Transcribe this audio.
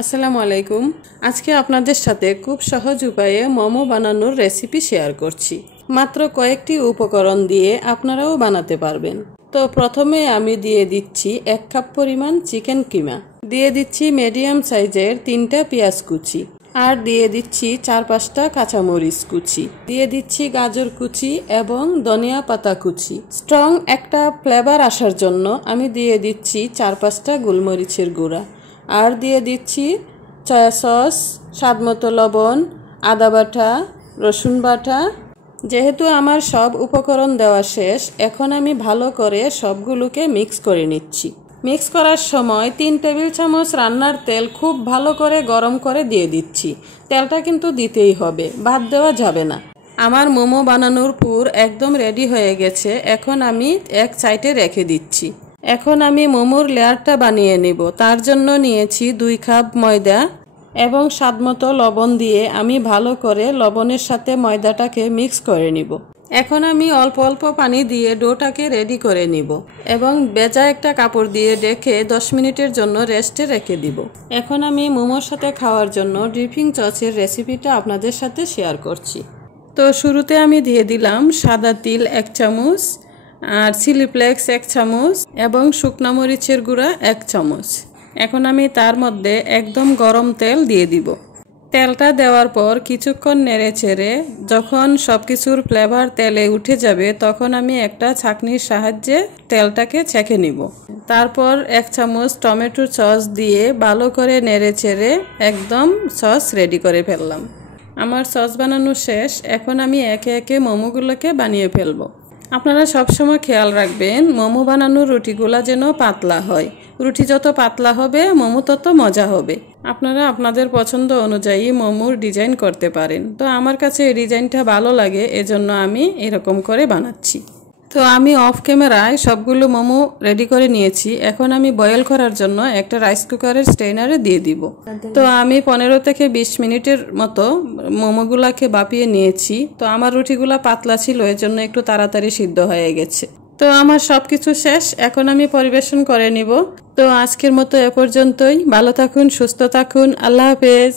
আসসালামু আলাইকুম। আজকে আপনাদের সাথে খুব সহজ উপায়ে মোমো বানানোর রেসিপি শেয়ার করছি। মাত্র কয়েকটি উপকরণ দিয়ে আপনারাও বানাতে পারবেন। তো প্রথমে আমি দিয়ে দিচ্ছি 1 কাপ পরিমাণ চিকেন কিমা, দিয়ে দিচ্ছি মিডিয়াম সাইজের 3টা পেঁয়াজ কুচি, আর দিয়ে দিচ্ছি 4-5টা কাঁচামরিচ কুচি, দিয়ে দিচ্ছি গাজর কুচি এবং ধনিয়া পাতা কুচি। স্ট্রং একটা ফ্লেভার আসার জন্য আমি দিয়ে দিচ্ছি 4-5টা গোলমরিচের গুঁড়া, আর দিয়ে দিচ্ছি সয়া সস, স্বাদমতো লবণ, আদা বাটা, রসুন বাটা। যেহেতু আমার সব উপকরণ দেওয়া শেষ, এখন আমি ভালো করে সবগুলোকে মিক্স করে নিচ্ছি। মিক্স করার সময় 3 টেবিল চামচ রান্নার তেল খুব ভালো করে গরম করে দিয়ে দিচ্ছি। তেলটা কিন্তু দিতেই হবে, বাদ দেওয়া যাবে না। আমার মোমো বানানোর পুর একদম রেডি হয়ে গেছে। এখন আমি এক সাইডে রেখে দিচ্ছি। এখন আমি মোমোর লেয়ারটা বানিয়ে নেব। তার জন্য নিয়েছি 2 কাপ ময়দা এবং স্বাদমতো লবণ দিয়ে আমি ভালো করে লবণের সাথে ময়দাটাকে মিক্স করে নিব। এখন আমি অল্প অল্প পানি দিয়ে ডোটাকে রেডি করে নিব এবং ভেজা একটা কাপড় দিয়ে ঢেকে 10 মিনিটের জন্য রেস্টে রেখে দিব। এখন আমি মোমোর সাথে খাওয়ার জন্য ডিপিং সসের রেসিপিটা আপনাদের সাথে শেয়ার করছি। তো শুরুতে আমি দিয়ে দিলাম সাদা তিল 1 চামচ, আর চিলি ফ্লেক্স 1 চামচ এবং শুকনা মরিচের গুঁড়া 1 চামচ। এখন আমি তার মধ্যে একদম গরম তেল দিয়ে দিব। তেলটা দেওয়ার পর কিছুক্ষণ নেড়ে চেড়ে যখন সব কিছুর ফ্লেভার তেলে উঠে যাবে, তখন আমি একটা ছাঁকনির সাহায্যে তেলটাকে ছেঁকে নিব। তারপর 1 চামচ টমেটো সস দিয়ে ভালো করে নেড়ে চেড়ে একদম সস রেডি করে ফেললাম। আমার সস বানানো শেষ। এখন আমি একে একে মোমোগুলোকে বানিয়ে ফেলবো। আপনারা সবসময় খেয়াল রাখবেন মোমো বানানোর রুটিগুলা যেন পাতলা হয়। রুটি যত পাতলা হবে মোমো তত মজা হবে। আপনারা আপনাদের পছন্দ অনুযায়ী মোমোর ডিজাইন করতে পারেন। তো আমার কাছে এই ডিজাইনটা ভালো লাগে, এজন্য আমি এরকম করে বানাচ্ছি। তো আমি অফ ক্যামেরায় সবগুলো মোমো রেডি করে নিয়েছি। এখন আমি বয়েল করার জন্য একটা রাইস কুকারের স্ট্রেনারে দিয়ে দিব। তো আমি 15 থেকে 20 মিনিটের মতো মোমোগুলাকে বাপিয়ে নিয়েছি। তো আমার রুটিগুলা পাতলা ছিল, এজন্য একটু তাড়াতাড়ি সিদ্ধ হয়ে গেছে। তো আমার সব কিছু শেষ। এখন আমি পরিবেশন করে নিব। তো আজকের মতো এ পর্যন্তই। ভালো থাকুন, সুস্থ থাকুন। আল্লাহ হাফেজ।